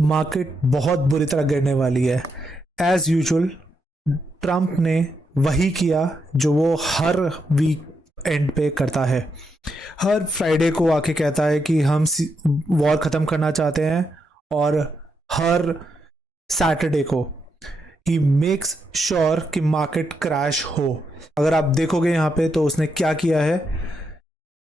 Market बहुत बुरी तरह गिरने वाली है। एज यूजुअल ट्रम्प ने वही किया जो वो हर वीक एंड पे करता है। हर फ्राइडे को आके कहता है कि हम वॉर ख़त्म करना चाहते हैं, और हर सैटरडे को ही मेक्स श्योर कि मार्केट क्रैश हो। अगर आप देखोगे यहाँ पे तो उसने क्या किया है,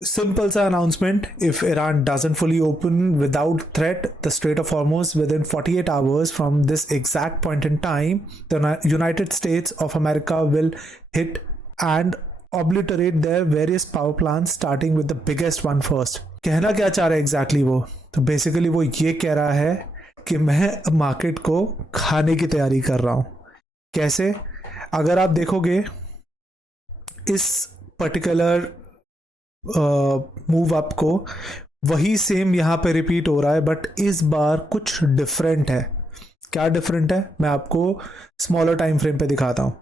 सिंपल सा announcement, if Iran doesn't fully open without threat the straight of Hormuz with in 48 hours from this exact point in time, the United states of America will hit and obliterate their various power plants starting with the biggest one first। कहना क्या चाह रहा है exactly वो, तो basically वो ये कह रहा है कि मैं मार्केट को खाने की तैयारी कर रहा हूँ। कैसे? अगर आप देखोगे इस पर्टिकुलर मूव अप को, वही सेम यहाँ पे रिपीट हो रहा है, बट इस बार कुछ डिफरेंट है। क्या डिफरेंट है मैं आपको स्मॉलर टाइम फ्रेम पे दिखाता हूँ।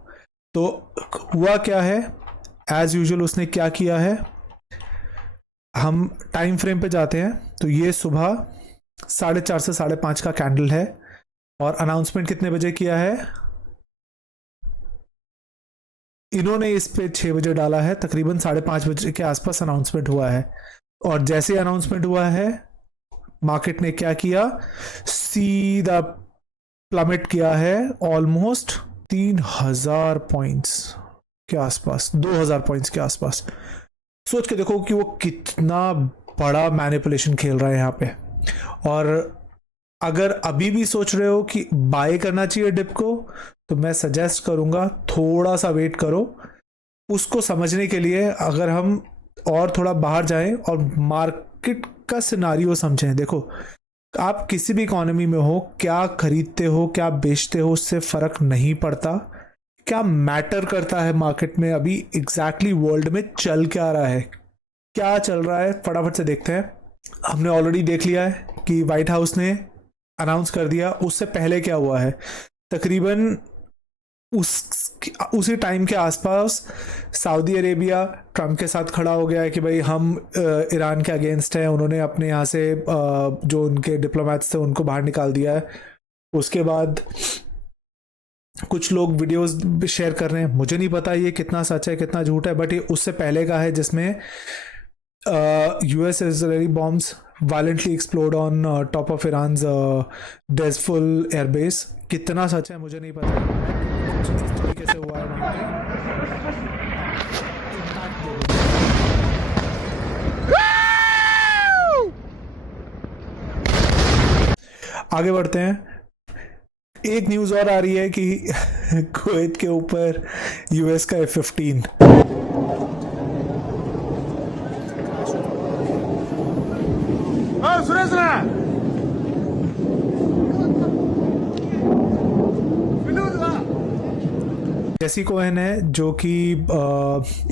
तो हुआ क्या है, एज यूजुअल उसने क्या किया है, हम टाइम फ्रेम पे जाते हैं तो ये सुबह 4:30 से 5:30 का कैंडल है, और अनाउंसमेंट कितने बजे किया है, इन्होंने इस पे 6 बजे डाला है, तकरीबन 5:30 बजे के आसपास अनाउंसमेंट हुआ है। और जैसे अनाउंसमेंट हुआ है मार्केट ने क्या किया, सीधा प्लमेट किया है ऑलमोस्ट 3000 पॉइंट्स के आसपास, 2000 पॉइंट्स के आसपास। सोच के देखो कि वो कितना बड़ा मैनिपुलेशन खेल रहा है यहाँ पे। और अगर अभी भी सोच रहे हो कि बाय करना चाहिए डिप को, तो मैं सजेस्ट करूंगा थोड़ा सा वेट करो। उसको समझने के लिए अगर हम और थोड़ा बाहर जाएं और मार्केट का सिनारियो समझें। देखो, आप किसी भी इकोनॉमी में हो, क्या खरीदते हो क्या बेचते हो उससे फर्क नहीं पड़ता। क्या मैटर करता है मार्केट में अभी एग्जैक्टली वर्ल्ड में चल क्या रहा है, क्या चल रहा है, फटाफट से देखते हैं। हमने ऑलरेडी देख लिया है कि व्हाइट हाउस ने अनाउंस कर दिया। उससे पहले क्या हुआ है, तकरीबन उसी टाइम के आसपास सऊदी अरेबिया ट्रम्प के साथ खड़ा हो गया है कि भाई हम ईरान के अगेंस्ट हैं। उन्होंने अपने यहाँ से जो उनके डिप्लोमेट्स थे उनको बाहर निकाल दिया है। उसके बाद कुछ लोग वीडियोस शेयर कर रहे हैं, मुझे नहीं पता ये कितना सच है कितना झूठ है, बट ये उससे पहले का है जिसमें US Israeli bombs violently explode on top of Iran's Dezful airbase. कितना सच है मुझे नहीं पता, कुछ इस तरीके से हुआ है वहाँ पे। आगे बढ़ते हैं। एक न्यूज और आ रही है कि कुवैत के ऊपर यूएस का F-15 जेसी कोहेन है जो कि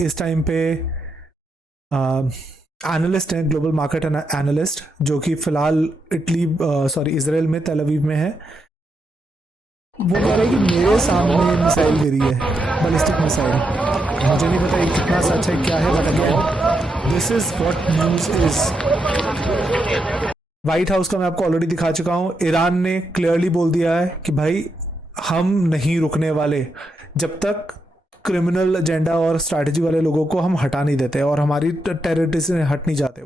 इस टाइम पे एनालिस्ट हैं, ग्लोबल मार्केट एनालिस्ट, जो कि फिलहाल इजराइल में तेल अवीव में है। वो कह रहा है कि मेरे सामने मिसाइल गिरी है, बैलिस्टिक मिसाइल। मुझे नहीं पता ये कितना सच है क्या है, but again this is what news is. White house का मैं आपको ऑलरेडी दिखा चुका हूँ। ईरान ने क्लियरली बोल दिया है कि भाई हम नहीं रुकने वाले जब तक क्रिमिनल एजेंडा और स्ट्रैटेजी वाले लोगों को हम हटा नहीं देते और हमारी टेरिटरी से हट नहीं जाते।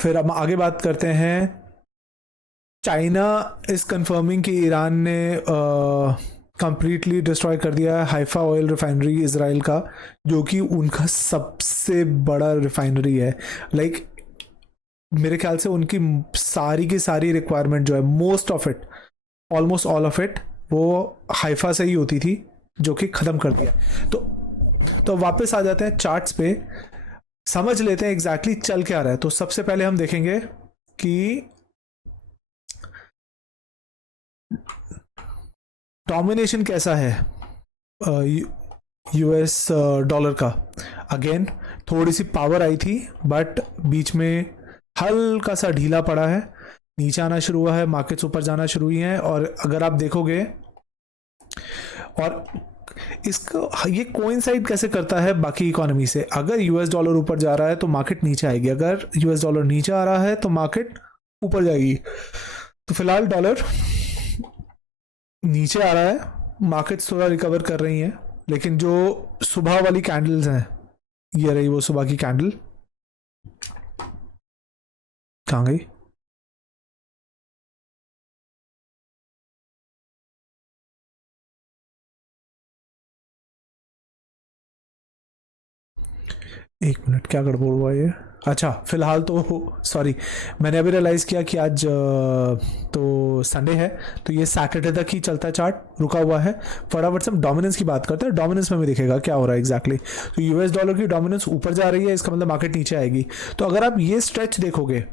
फिर हम आगे बात करते हैं। चाइना इज कंफर्मिंग कि ईरान ने कंप्लीटली डिस्ट्रॉय कर दिया है हाइफा ऑयल रिफाइनरी इजराइल का, जो कि उनका सबसे बड़ा रिफाइनरी है। लाइक मेरे ख्याल से उनकी सारी की सारी रिक्वायरमेंट जो है, most of it, almost all of it, वो हाइफा से ही होती थी, जो कि ख़त्म कर दिया। तो वापस आ जाते हैं चार्ट्स पे, समझ लेते हैं एग्जैक्टली चल क्या रहा है। तो सबसे पहले हम देखेंगे कि डोमिनेशन कैसा है यूएस डॉलर का। अगेन थोड़ी सी पावर आई थी, बट बीच में हल्का सा ढीला पड़ा है, नीचे आना शुरू हुआ है, मार्केट्स ऊपर जाना शुरू हुई हैं। और अगर आप देखोगे, और इसका ये कोइंसाइड कैसे करता है बाकी इकोनॉमी से? अगर यूएस डॉलर ऊपर जा रहा है तो मार्केट नीचे आएगी, अगर यूएस डॉलर नीचे आ रहा है तो मार्केट ऊपर जाएगी। तो फिलहाल डॉलर नीचे आ रहा है, मार्केट्स थोड़ा रिकवर कर रही हैं, लेकिन जो सुबह वाली कैंडल्स हैं, ये रही वो सुबह की कैंडल, कहाँ गई? एक मिनट, क्या गड़बड़ हुआ ये? अच्छा, फिलहाल तो सॉरी, मैंने अभी रियलाइज़ किया कि आज तो संडे है, तो ये सैटरडे तक ही चलता है, चार्ट रुका हुआ है। फटाफट से हम डोमिनेंस की बात करते हैं, डोमिनेंस में भी दिखेगा क्या हो रहा है एग्जैक्टली। तो यूएस डॉलर की डोमिनेंस ऊपर जा रही है, इसका मतलब मार्केट नीचे आएगी। तो अगर आप ये स्ट्रेच देखोगे,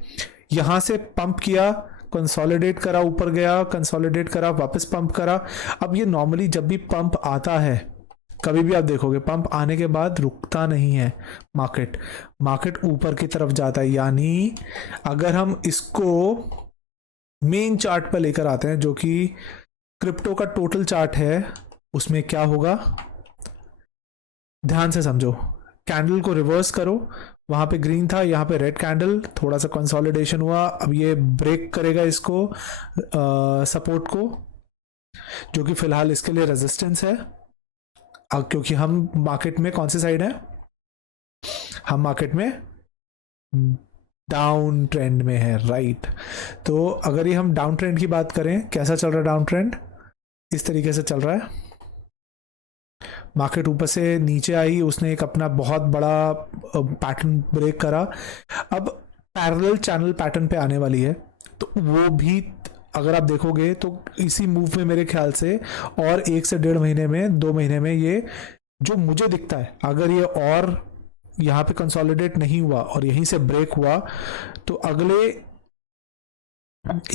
यहाँ से पंप किया, कंसोलिडेट करा, ऊपर गया, कंसोलिडेट करा, वापस पंप करा। अब ये नॉर्मली जब भी पंप आता है, कभी भी आप देखोगे पंप आने के बाद रुकता नहीं है मार्केट ऊपर की तरफ जाता है। यानी अगर हम इसको मेन चार्ट पर लेकर आते हैं, जो कि क्रिप्टो का टोटल चार्ट है, उसमें क्या होगा ध्यान से समझो। कैंडल को रिवर्स करो, वहां पे ग्रीन था, यहाँ पे रेड कैंडल, थोड़ा सा कंसोलिडेशन हुआ, अब ये ब्रेक करेगा इसको सपोर्ट को, जो कि फिलहाल इसके लिए रेजिस्टेंस है। क्योंकि हम मार्केट में कौन सी साइड है, हम मार्केट में डाउन ट्रेंड में है, राइट। तो अगर ये हम डाउन ट्रेंड की बात करें, कैसा चल रहा है डाउन ट्रेंड? इस तरीके से चल रहा है। मार्केट ऊपर से नीचे आई, उसने एक अपना बहुत बड़ा पैटर्न ब्रेक करा, अब पैरेलल चैनल पैटर्न पे आने वाली है। तो वो भी अगर आप देखोगे तो इसी मूव में मेरे ख्याल से और 1 से 1.5 महीने में, 2 महीने में, ये जो मुझे दिखता है, अगर ये और यहाँ पे कंसोलिडेट नहीं हुआ और यहीं से ब्रेक हुआ, तो अगले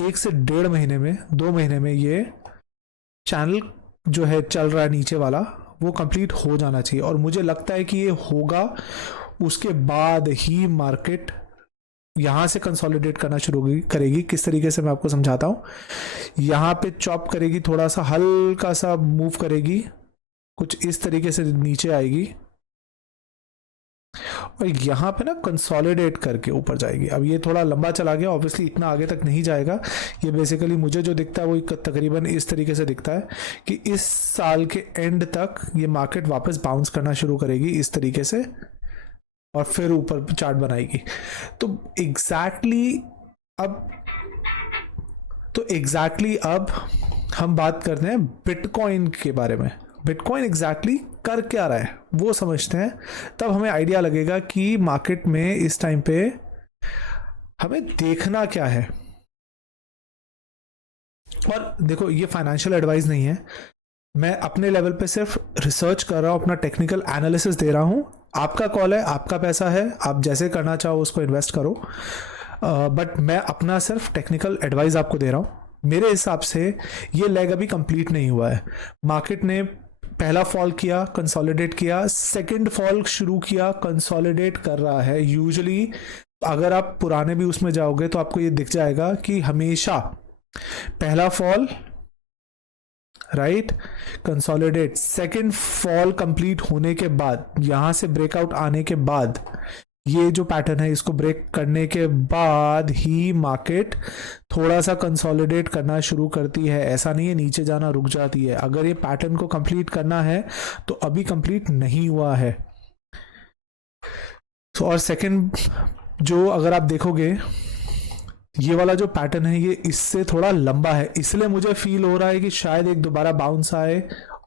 1 से 1.5 महीने में, 2 महीने में ये चैनल जो है चल रहा है नीचे वाला, वो कंप्लीट हो जाना चाहिए। और मुझे लगता है कि ये होगा, उसके बाद ही मार्केट यहाँ से कंसोलिडेट करना शुरू करेगी। किस तरीके से मैं आपको समझाता हूँ। यहाँ पे चॉप करेगी, थोड़ा सा हल्का सा मूव करेगी, कुछ इस तरीके से नीचे आएगी, और यहाँ पे ना कंसोलिडेट करके ऊपर जाएगी। अब ये थोड़ा लंबा चला गया, ऑब्वियसली इतना आगे तक नहीं जाएगा। ये बेसिकली मुझे जो दिखता है वो तकरीबन इस तरीके से दिखता है कि इस साल के एंड तक ये मार्केट वापस बाउंस करना शुरू करेगी इस तरीके से, और फिर ऊपर चार्ट बनाएगी। तो एग्जैक्टली अब हम बात करते हैं बिटकॉइन के बारे में। बिटकॉइन एग्जैक्टली कर क्या रहा है वो समझते हैं, तब हमें आइडिया लगेगा कि मार्केट में इस टाइम पे हमें देखना क्या है। और देखो, ये फाइनेंशियल एडवाइस नहीं है, मैं अपने लेवल पे सिर्फ रिसर्च कर रहा हूँ, अपना टेक्निकल एनालिसिस दे रहा हूँ। आपका कॉल है, आपका पैसा है, आप जैसे करना चाहो उसको इन्वेस्ट करो, बट मैं अपना सिर्फ टेक्निकल एडवाइस आपको दे रहा हूँ। मेरे हिसाब से ये लेग अभी कंप्लीट नहीं हुआ है। मार्केट ने पहला फॉल किया, कंसोलिडेट किया, सेकंड फॉल शुरू किया, कंसोलिडेट कर रहा है। यूजुअली अगर आप पुराने भी उसमें जाओगे तो आपको ये दिख जाएगा कि हमेशा पहला fall, right, consolidate, second fall complete होने के बाद, यहां से ब्रेकआउट आने के बाद, ये जो पैटर्न है इसको ब्रेक करने के बाद ही मार्केट थोड़ा सा कंसोलिडेट करना शुरू करती है। ऐसा नहीं है नीचे जाना रुक जाती है। अगर ये पैटर्न को कंप्लीट करना है तो अभी कंप्लीट नहीं हुआ है। और सेकंड जो अगर आप देखोगे, ये वाला जो पैटर्न है ये इससे थोड़ा लंबा है, इसलिए मुझे फील हो रहा है कि शायद एक दोबारा बाउंस आए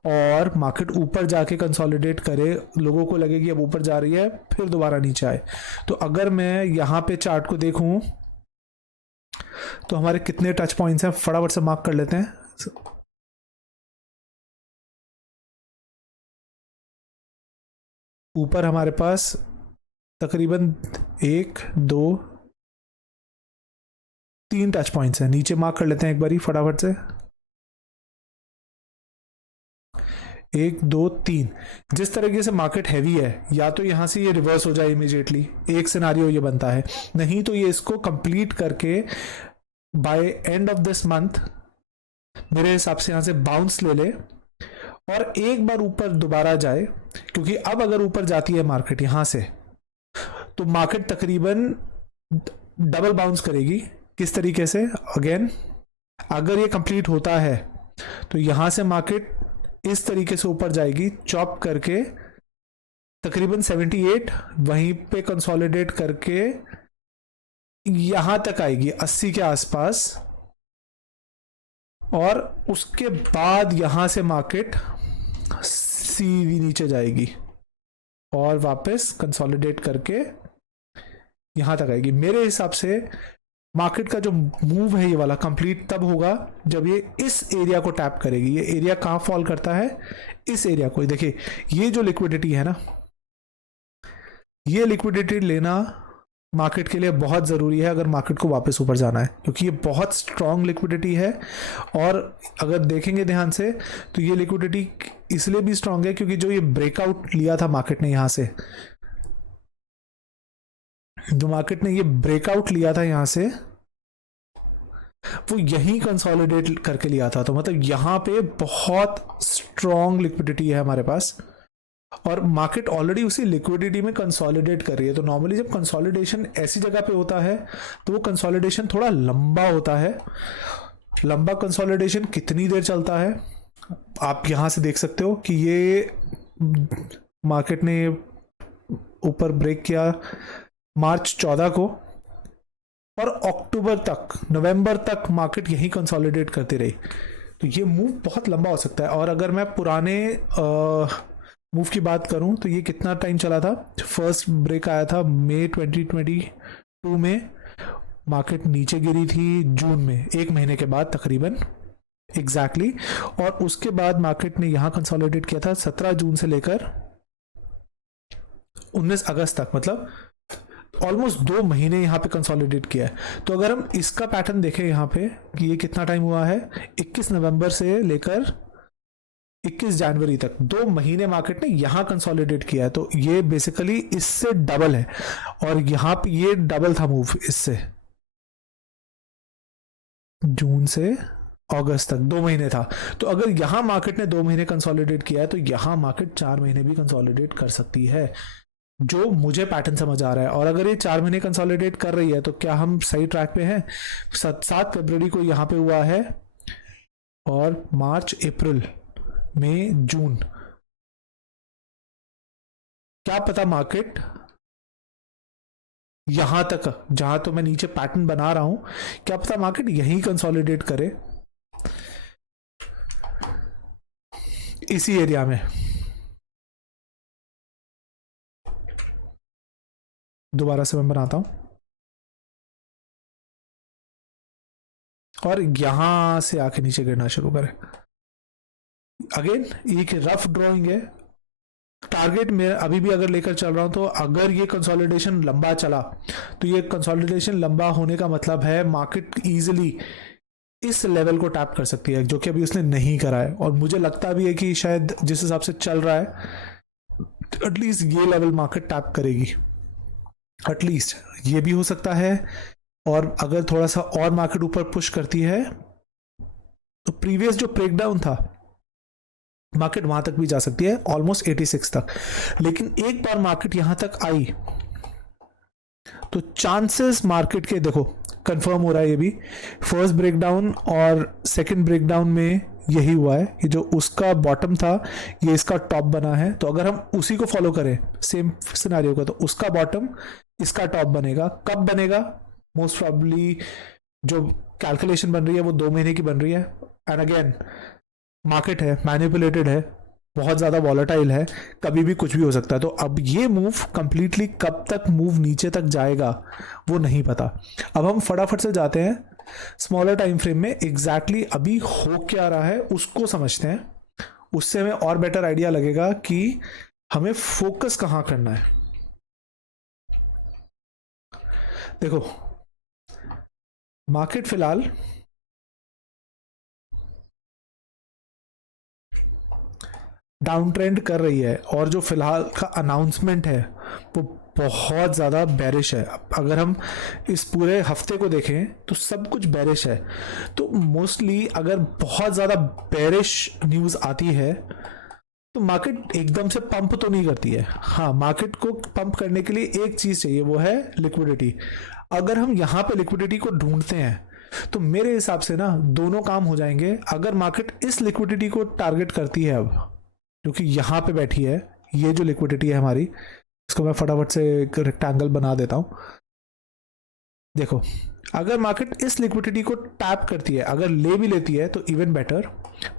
और मार्केट ऊपर जाके कंसोलिडेट करे, लोगों को लगे कि अब ऊपर जा रही है, फिर दोबारा नीचे आए। तो अगर मैं यहाँ पे चार्ट को देखूं तो हमारे कितने टच पॉइंट्स हैं, फटाफट से मार्क कर लेते हैं। ऊपर हमारे पास तकरीबन 1 2 3 टच पॉइंट्स हैं, नीचे मार्क कर लेते हैं एक बारी फटाफट से। 1 2 3। जिस तरीके से मार्केट हैवी है, या तो यहां से ये रिवर्स हो जाए इमीडिएटली, एक सिनारियो ये बनता है, नहीं तो ये इसको कंप्लीट करके by end of this month मेरे हिसाब से यहां से बाउंस ले ले और एक बार ऊपर दोबारा जाए, क्योंकि अब अगर ऊपर जाती है मार्केट यहां से, तो मार्केट तकरीबन डबल बाउंस करेगी। किस तरीके से? अगेन, अगर ये कंप्लीट होता है तो यहां से मार्केट इस तरीके से ऊपर जाएगी, चॉप करके तकरीबन 78, वहीं पे कंसोलिडेट करके यहां तक आएगी 80 के आसपास, और उसके बाद यहां से मार्केट सीधी नीचे जाएगी और वापस कंसोलिडेट करके यहां तक आएगी। मेरे हिसाब से मार्केट का जो मूव है ये वाला कंप्लीट तब होगा जब ये इस एरिया को टैप करेगी। ये एरिया कहां फॉल करता है? इस एरिया को। देखिए, ये जो लिक्विडिटी है ना, ये लिक्विडिटी लेना मार्केट के लिए बहुत ज़रूरी है अगर मार्केट को वापस ऊपर जाना है, क्योंकि ये बहुत स्ट्रॉन्ग लिक्विडिटी है। और अगर देखेंगे ध्यान से तो ये लिक्विडिटी इसलिए भी स्ट्रॉन्ग है क्योंकि जो ये ब्रेकआउट लिया था मार्केट ने यहां से, जो मार्केट ने ये ब्रेकआउट लिया था यहां से, वो यहीं कंसोलिडेट करके लिया था। तो मतलब यहां पे बहुत स्ट्रॉन्ग लिक्विडिटी है हमारे पास, और मार्केट ऑलरेडी उसी लिक्विडिटी में कंसोलिडेट कर रही है। तो नॉर्मली जब कंसोलिडेशन ऐसी जगह पे होता है तो वो कंसोलिडेशन थोड़ा लंबा होता है। लंबा कंसोलिडेशन कितनी देर चलता है आप यहां से देख सकते हो कि ये मार्केट ने ऊपर ब्रेक किया मार्च 14 को, और अक्टूबर तक, नवंबर तक मार्केट यही कंसोलिडेट करती रही। तो ये मूव बहुत लंबा हो सकता है। और अगर मैं पुराने मूव की बात करूं तो ये कितना टाइम चला था? फर्स्ट ब्रेक आया था मई 2022 में, मार्केट नीचे गिरी थी जून में, एक महीने के बाद तकरीबन एग्जैक्टली। और उसके बाद मार्केट ने यहां कंसोलिडेट किया था 17 जून से लेकर 19 अगस्त तक, मतलब ऑलमोस्ट 2 महीने यहां पे कंसोलिडेट किया है। तो अगर हम इसका पैटर्न देखें यहां पे कि ये कितना टाइम हुआ है, 21 नवंबर से लेकर 21 जनवरी तक 2 महीने मार्केट ने यहां कंसोलिडेट किया है। तो ये बेसिकली इससे डबल है, और यहां पे ये डबल था मूव इससे, जून से अगस्त तक 2 महीने था। तो अगर यहां मार्केट ने 2 महीने कंसोलिडेट किया है तो यहां मार्केट 4 महीने भी कंसोलिडेट कर सकती है, जो मुझे पैटर्न समझ आ रहा है। और अगर ये 4 महीने कंसोलिडेट कर रही है तो क्या हम सही ट्रैक पे हैं? 7 फरवरी को यहां पे हुआ है, और मार्च, अप्रैल, मई, जून, क्या पता मार्केट यहां तक, जहां तो मैं नीचे पैटर्न बना रहा हूं, क्या पता मार्केट यहीं कंसोलिडेट करे इसी एरिया में। दोबारा से मैं बनाता हूं, और यहां से आके नीचे गिरना शुरू करें। अगेन एक रफ ड्राइंग है, टारगेट में अभी भी अगर लेकर चल रहा हूं, तो अगर ये कंसोलिडेशन लंबा चला तो ये कंसोलिडेशन लंबा होने का मतलब है मार्केट इजीली इस लेवल को टैप कर सकती है, जो कि अभी उसने नहीं करा है। और मुझे लगता भी है कि शायद जिस हिसाब से चल रहा है एटलीस्ट ये लेवल मार्केट टैप करेगी, एटलीस्ट ये भी हो सकता है। और अगर थोड़ा सा और मार्केट ऊपर पुश करती है तो प्रीवियस जो ब्रेकडाउन था मार्केट वहां तक भी जा सकती है, ऑलमोस्ट 86 तक। लेकिन एक बार मार्केट यहां तक आई तो चांसेस मार्केट के, देखो कंफर्म हो रहा है ये भी, फर्स्ट ब्रेकडाउन और सेकंड ब्रेकडाउन में यही हुआ है कि जो उसका बॉटम था ये इसका टॉप बना है। तो अगर हम उसी को फॉलो करें सेम सिनेरियो का, तो उसका बॉटम इसका टॉप बनेगा। कब बनेगा? मोस्ट प्रॉब्ली जो कैलकुलेशन बन रही है वो 2 महीने की बन रही है। एंड अगेन मार्केट है, मैनिपुलेटेड है, बहुत ज़्यादा वॉलेटाइल है, कभी भी कुछ भी हो सकता है। तो अब ये मूव कंप्लीटली कब तक मूव नीचे तक जाएगा वो नहीं पता। अब हम फटाफट से जाते हैं स्मॉलर टाइम फ्रेम में एग्जैक्टली अभी हो क्या रहा है उसको समझते हैं, उससे हमें और बेटर आइडिया लगेगा कि हमें फोकस कहां करना है। देखो मार्केट फिलहाल डाउन ट्रेंड कर रही है, और जो फिलहाल का अनाउंसमेंट है वो बहुत ज़्यादा बेरिश है। अगर हम इस पूरे हफ्ते को देखें तो सब कुछ बेरिश है। तो मोस्टली अगर बहुत ज़्यादा बेरिश न्यूज़ आती है तो मार्केट एकदम से पंप तो नहीं करती है। हाँ, मार्केट को पंप करने के लिए एक चीज चाहिए, वो है लिक्विडिटी। अगर हम यहाँ पे लिक्विडिटी को ढूंढते हैं तो मेरे हिसाब से ना दोनों काम हो जाएंगे। अगर मार्केट इस लिक्विडिटी को टारगेट करती है अब, क्योंकि यहाँ पे बैठी है, ये जो लिक्विडिटी है हमारी, इसको मैं फटाफट से एक रेक्टेंगल बना देता हूँ। देखो, अगर मार्केट इस लिक्विडिटी को टैप करती है, अगर ले भी लेती है तो इवन बेटर,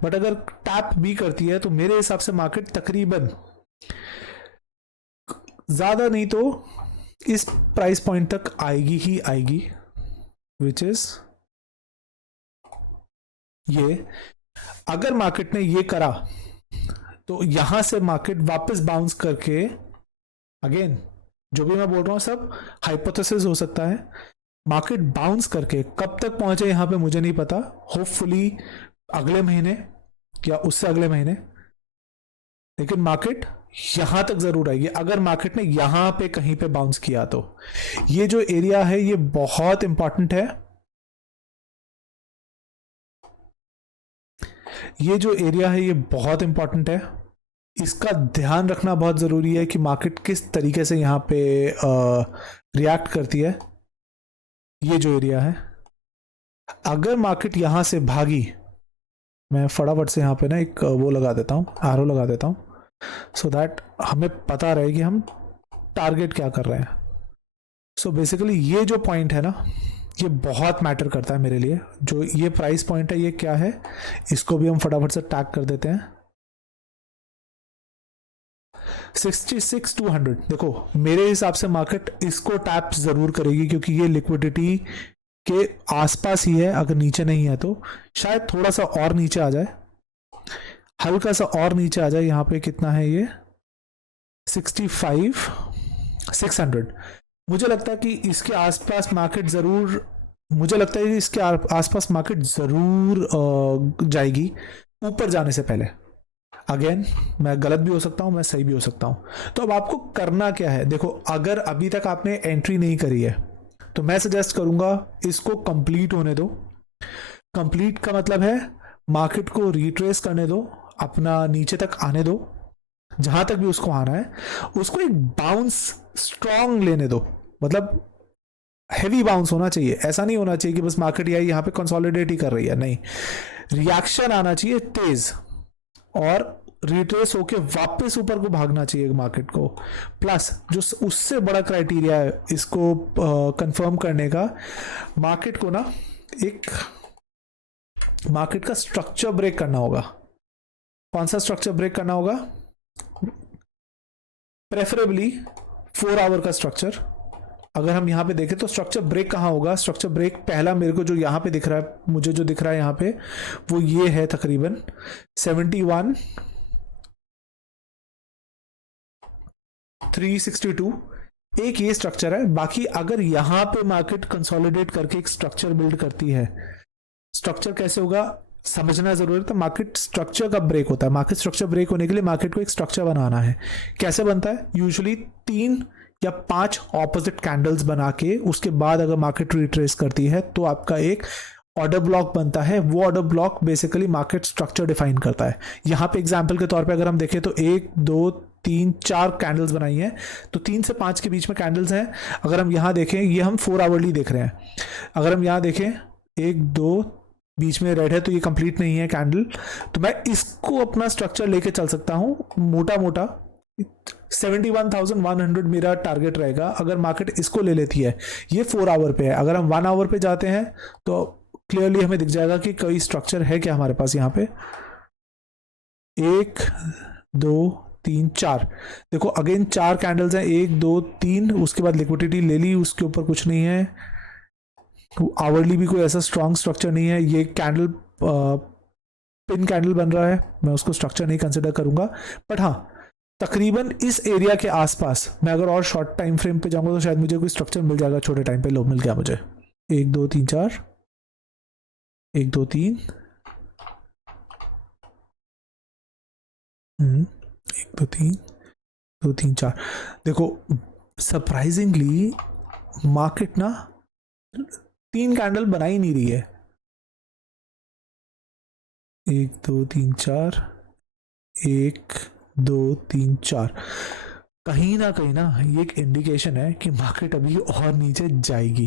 बट अगर टैप भी करती है तो मेरे हिसाब से मार्केट तकरीबन ज्यादा नहीं तो इस प्राइस पॉइंट तक आएगी ही आएगी, विच इज ये। अगर मार्केट ने ये करा तो यहां से मार्केट वापस बाउंस करके, अगेन जो भी मैं बोल रहा हूं सब हाइपोथेसिस हो सकता है, मार्केट बाउंस करके कब तक पहुंचे यहां पे मुझे नहीं पता, होपफुली अगले महीने या उससे अगले महीने, लेकिन मार्केट यहां तक जरूर आएगी। अगर मार्केट ने यहां पे कहीं पे बाउंस किया तो ये जो एरिया है ये बहुत इंपॉर्टेंट है। ये जो एरिया है ये बहुत इंपॉर्टेंट है, इसका ध्यान रखना बहुत ज़रूरी है कि मार्केट किस तरीके से यहाँ पे रिएक्ट करती है। ये जो एरिया है, अगर मार्केट यहाँ से भागी, मैं फटाफट से यहाँ पे ना एक वो लगा देता हूँ, एरो लगा देता हूँ, सो दैट हमें पता रहे कि हम टारगेट क्या कर रहे हैं। सो बेसिकली ये जो पॉइंट है ना, ये बहुत मैटर करता है मेरे लिए। जो ये प्राइस पॉइंट है ये क्या है, इसको भी हम फटाफट से टैग कर देते हैं 66,200। देखो मेरे हिसाब से मार्केट इसको टैप जरूर करेगी, क्योंकि ये लिक्विडिटी के आसपास ही है। अगर नीचे नहीं है तो शायद थोड़ा सा और नीचे आ जाए, हल्का सा और नीचे आ जाए। यहाँ पे कितना है ये 65,600। मुझे लगता है कि इसके आसपास मार्केट जरूर, मुझे लगता है कि इसके आसपास मार्केट जरूर जाएगी ऊपर जाने से पहले। अगेन मैं गलत भी हो सकता हूं, मैं सही भी हो सकता हूं। तो अब आपको करना क्या है, देखो अगर अभी तक आपने एंट्री नहीं करी है तो मैं सजेस्ट करूंगा इसको कंप्लीट होने दो। कंप्लीट का मतलब है मार्केट को रिट्रेस करने दो, अपना नीचे तक आने दो, जहां तक भी उसको आना है, उसको एक बाउंस स्ट्रॉन्ग लेने दो। मतलब हैवी बाउंस होना चाहिए, ऐसा नहीं होना चाहिए कि बस मार्केट यहाँ पे कंसोलिडेट ही कर रही है, नहीं, रिएक्शन आना चाहिए तेज, और रिट्रेस होके वापस ऊपर को भागना चाहिए मार्केट को। प्लस जो उससे बड़ा क्राइटेरिया है इसको कंफर्म करने का, मार्केट को ना एक मार्केट का स्ट्रक्चर ब्रेक करना होगा। कौन सा स्ट्रक्चर ब्रेक करना होगा? प्रेफरेबली 4 आवर का स्ट्रक्चर। अगर हम यहां पे देखें तो स्ट्रक्चर ब्रेक कहां होगा? स्ट्रक्चर ब्रेक पहला मेरे को जो यहां पे दिख रहा है, मुझे जो दिख रहा है यहां पे, वो ये है तकरीबन 71,362। एक ये स्ट्रक्चर है। बाकी अगर यहां पे मार्केट कंसोलिडेट करके एक स्ट्रक्चर बिल्ड करती है, स्ट्रक्चर कैसे होगा समझना जरूरी है। मार्केट स्ट्रक्चर का ब्रेक होता है, मार्केट स्ट्रक्चर ब्रेक होने के लिए मार्केट को एक स्ट्रक्चर बनाना है। कैसे बनता है? यूजुअली 3 या 5 ऑपोजिट कैंडल्स बना के उसके बाद अगर मार्केट रिट्रेस करती है तो आपका एक ऑर्डर ब्लॉक बनता है। वो order block basically market structure define करता है। यहाँ पे एग्जांपल के तौर पे अगर हम देखें तो 1 2 3 4 कैंडल्स बनाई हैं, तो 3 से 5 के बीच में कैंडल्स हैं। अगर हम यहाँ देखें, ये हम 4 आवरली देख रहे हैं, अगर हम यहाँ देखें 1 2 बीच में रेड है तो ये कंप्लीट नहीं है कैंडल, तो मैं इसको अपना स्ट्रक्चर लेके चल सकता हूँ मोटा मोटा 71,100 मेरा टारगेट रहेगा। अगर मार्केट इसको ले लेती है, ये 4 आवर पे है, अगर हम 1 आवर पे जाते हैं तो क्लियरली हमें दिख जाएगा कि कोई स्ट्रक्चर है क्या हमारे पास। यहाँ पे 1 2 3 4, देखो अगेन 4 कैंडल्स हैं, 1 2 3, उसके बाद लिक्विडिटी ले ली, उसके ऊपर कुछ नहीं है। आवरली भी कोई ऐसा स्ट्रॉन्ग स्ट्रक्चर नहीं है। ये कैंडल पिन कैंडल बन रहा है, मैं उसको स्ट्रक्चर नहीं कंसिडर करूंगा। बट हाँ, तकरीबन इस एरिया के आसपास मैं अगर और शॉर्ट टाइम फ्रेम पे जाऊंगा तो शायद मुझे कोई स्ट्रक्चर मिल जाएगा छोटे टाइम पे। लो, मिल गया मुझे 1 2 3 4, 1 2 3, 1 2 3 2 3 4। देखो सरप्राइजिंगली मार्केट ना 3 कैंडल बना ही नहीं रही है। 1 2 3 4, 1 2 3 4, कहीं ना ये एक इंडिकेशन है कि मार्केट अभी और नीचे जाएगी,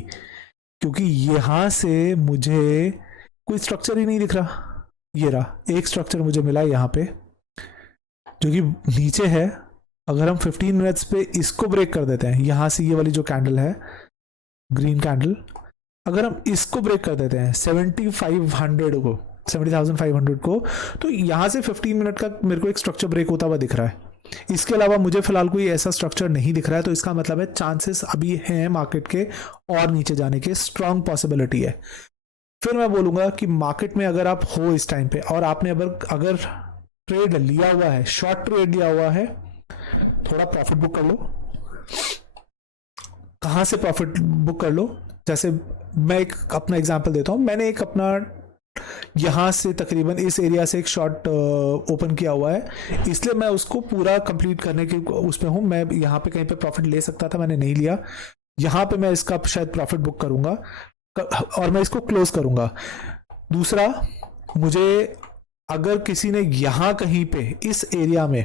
क्योंकि यहाँ से मुझे कोई स्ट्रक्चर ही नहीं दिख रहा। ये रहा एक स्ट्रक्चर मुझे मिला यहाँ पे जो कि नीचे है। अगर हम 15 मिनट्स पे इसको ब्रेक कर देते हैं, यहाँ से ये वाली जो कैंडल है ग्रीन कैंडल, अगर हम इसको ब्रेक कर देते हैं 7500 को, 70,500 को, तो यहाँ से 15 मिनट का मेरे को एक स्ट्रक्चर ब्रेक होता हुआ दिख रहा है। इसके अलावा मुझे फिलहाल कोई ऐसा स्ट्रक्चर नहीं दिख रहा है, तो इसका मतलब है चांसेस अभी हैं मार्केट के और नीचे जाने के, स्ट्रांग पॉसिबिलिटी है। फिर मैं बोलूँगा कि मार्केट में अगर आप हो इस टाइम पे और आपने अगर ट्रेड लिया हुआ है, शॉर्ट ट्रेड लिया हुआ है, थोड़ा प्रॉफिट बुक कर लो। कहाँ से प्रॉफिट बुक कर लो? जैसे मैं एक अपना एग्जांपल देता हूँ। मैंने एक अपना यहाँ से तकरीबन इस एरिया से एक शॉर्ट ओपन किया हुआ है, इसलिए मैं उसको पूरा कंप्लीट करने के उसमें हूँ। मैं यहाँ पे कहीं पे प्रॉफिट ले सकता था, मैंने नहीं लिया। यहाँ पे मैं इसका शायद प्रॉफिट बुक करूँगा और मैं इसको क्लोज करूँगा। दूसरा, मुझे अगर किसी ने यहाँ कहीं पे इस एरिया में,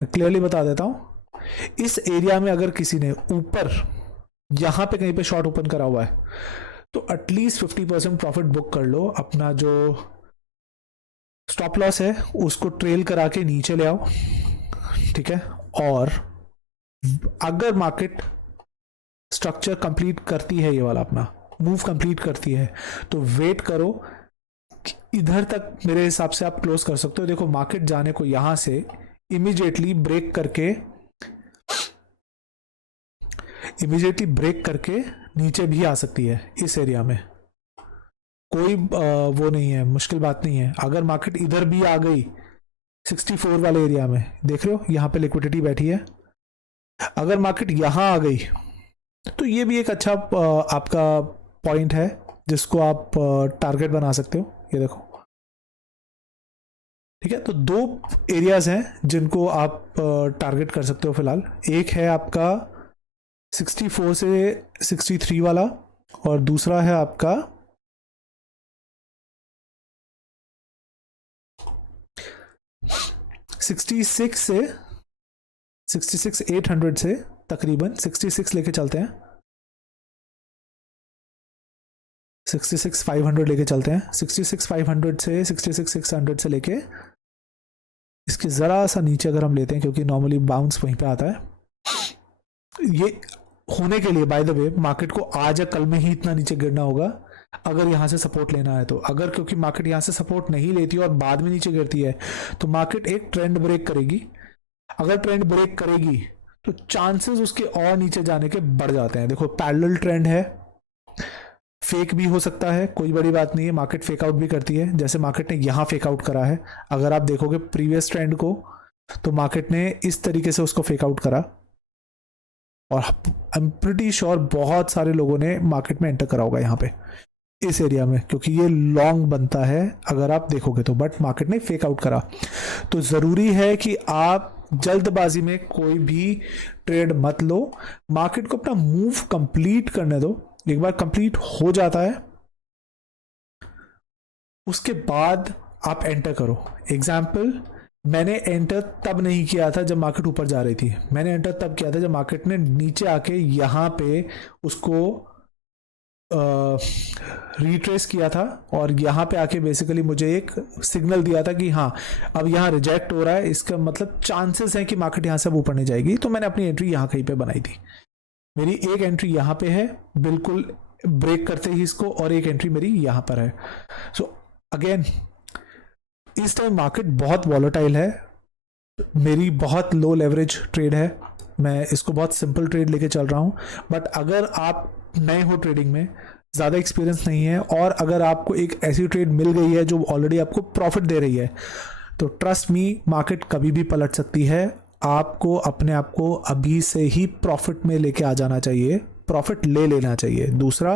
क्लियरली बता देता हूँ, इस एरिया में अगर किसी ने ऊपर यहाँ पे कहीं पे शॉर्ट ओपन करा हुआ है, तो एटलीस्ट 50% प्रॉफिट बुक कर लो। अपना जो स्टॉप लॉस है उसको ट्रेल करा के नीचे ले आओ, ठीक है। और अगर मार्केट स्ट्रक्चर कंप्लीट करती है, ये वाला अपना मूव कंप्लीट करती है, तो वेट करो। इधर तक मेरे हिसाब से आप क्लोज कर सकते हो। देखो मार्केट जाने को यहाँ से इमीडिएटली ब्रेक करके नीचे भी आ सकती है। इस एरिया में कोई वो नहीं है, मुश्किल बात नहीं है। अगर मार्केट इधर भी आ गई 64 वाले एरिया में, देख रहे हो यहाँ पे लिक्विडिटी बैठी है, अगर मार्केट यहाँ आ गई तो ये भी एक अच्छा आपका पॉइंट है जिसको आप टारगेट बना सकते हो। ये देखो, ठीक है। तो 2 एरियाज हैं जिनको आप टारगेट कर सकते हो फिलहाल। एक है आपका 64 से 63 वाला, और दूसरा है आपका 66 से 800 से तकरीबन 66 लेके चलते हैं, 66,500 लेके चलते हैं। 66,500 से 66,600 से लेके इसके ज़रा सा नीचे अगर हम लेते हैं, क्योंकि नॉर्मली बाउंस वहीं पे आता है। ये होने के लिए बाय द वे मार्केट को आज या कल में ही इतना नीचे गिरना होगा अगर यहाँ से सपोर्ट लेना है तो। अगर क्योंकि मार्केट यहाँ से सपोर्ट नहीं लेती और बाद में नीचे गिरती है, तो मार्केट एक ट्रेंड ब्रेक करेगी। अगर ट्रेंड ब्रेक करेगी तो चांसेस उसके और नीचे जाने के बढ़ जाते हैं। देखो पैरेलल ट्रेंड है, फेक भी हो सकता है, कोई बड़ी बात नहीं है। मार्केट फेक आउट भी करती है, जैसे मार्केट ने यहाँ फेक आउट करा है। अगर आप देखोगे प्रीवियस ट्रेंड को, तो मार्केट ने इस तरीके से उसको फेक आउट करा, और आई एम प्रिटी श्योर बहुत सारे लोगों ने मार्केट में एंटर करा होगा यहाँ पे इस एरिया में, क्योंकि ये लॉन्ग बनता है अगर आप देखोगे तो। बट मार्केट ने फेक आउट करा, तो ज़रूरी है कि आप जल्दबाजी में कोई भी ट्रेड मत लो। मार्केट को अपना मूव कंप्लीट करने दो। एक बार कंप्लीट हो जाता है उसके बाद आप एंटर करो। एग्जाम्पल, मैंने एंटर तब नहीं किया था जब मार्केट ऊपर जा रही थी, मैंने एंटर तब किया था जब मार्केट ने नीचे आके यहाँ पे उसको रिट्रेस किया था, और यहाँ पे आके बेसिकली मुझे एक सिग्नल दिया था कि हाँ अब यहाँ रिजेक्ट हो रहा है, इसका मतलब चांसेस हैं कि मार्केट यहाँ से अब ऊपर नहीं जाएगी। तो मैंने अपनी एंट्री यहाँ कहीं पे बनाई थी। मेरी एक एंट्री यहाँ पे है बिल्कुल ब्रेक करते ही इसको, और एक एंट्री मेरी यहाँ पर है। सो अगेन इस टाइम मार्केट बहुत वॉलेटाइल है, मेरी बहुत लो लेवरेज ट्रेड है, मैं इसको बहुत सिंपल ट्रेड लेके चल रहा हूँ। बट अगर आप नए हो ट्रेडिंग में, ज़्यादा एक्सपीरियंस नहीं है, और अगर आपको एक ऐसी ट्रेड मिल गई है जो ऑलरेडी आपको प्रॉफिट दे रही है, तो ट्रस्ट मी मार्केट कभी भी पलट सकती है। आपको अपने आप को अभी से ही प्रॉफिट में लेके आ जाना चाहिए, प्रॉफिट ले लेना चाहिए। दूसरा,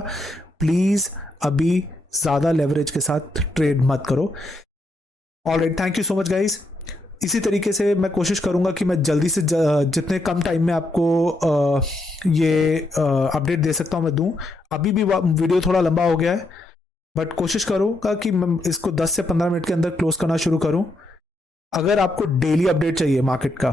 प्लीज़ अभी ज़्यादा लेवरेज के साथ ट्रेड मत करो। Alright, thank you so much guys. इसी तरीके से मैं कोशिश करूंगा कि मैं जल्दी से जितने कम टाइम में आपको ये अपडेट दे सकता हूं मैं दूं। अभी भी वीडियो थोड़ा लंबा हो गया है, बट कोशिश करूंगा कि मैं इसको 10 से 15 मिनट के अंदर क्लोज करना शुरू करूं। अगर आपको डेली अपडेट चाहिए मार्केट का,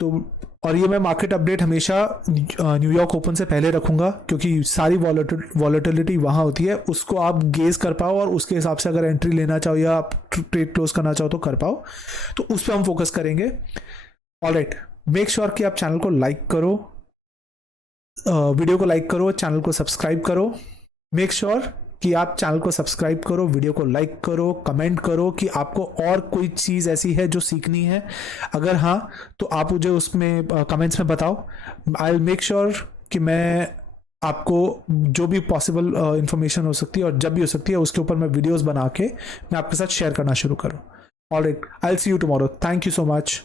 तो और ये मैं मार्केट अपडेट हमेशा न्यूयॉर्क ओपन से पहले रखूंगा, क्योंकि सारी वॉलेटिलिटी वहाँ होती है, उसको आप गेज कर पाओ और उसके हिसाब से अगर एंट्री लेना चाहो या आप ट्रेड क्लोज करना चाहो तो कर पाओ, तो उस पर हम फोकस करेंगे। ऑलराइट, मेक श्योर कि आप चैनल को लाइक करो, वीडियो को लाइक करो, चैनल को सब्सक्राइब करो। मेक श्योर कि आप चैनल को सब्सक्राइब करो, वीडियो को लाइक करो, कमेंट करो कि आपको और कोई चीज़ ऐसी है जो सीखनी है। अगर हाँ, तो आप मुझे उसमें कमेंट्स में बताओ। आई विल मेक श्योर कि मैं आपको जो भी पॉसिबल इंफॉर्मेशन हो सकती है और जब भी हो सकती है उसके ऊपर मैं वीडियोस बना के मैं आपके साथ शेयर करना शुरू करूँ। Alright, I will see you tomorrow. Thank you so much.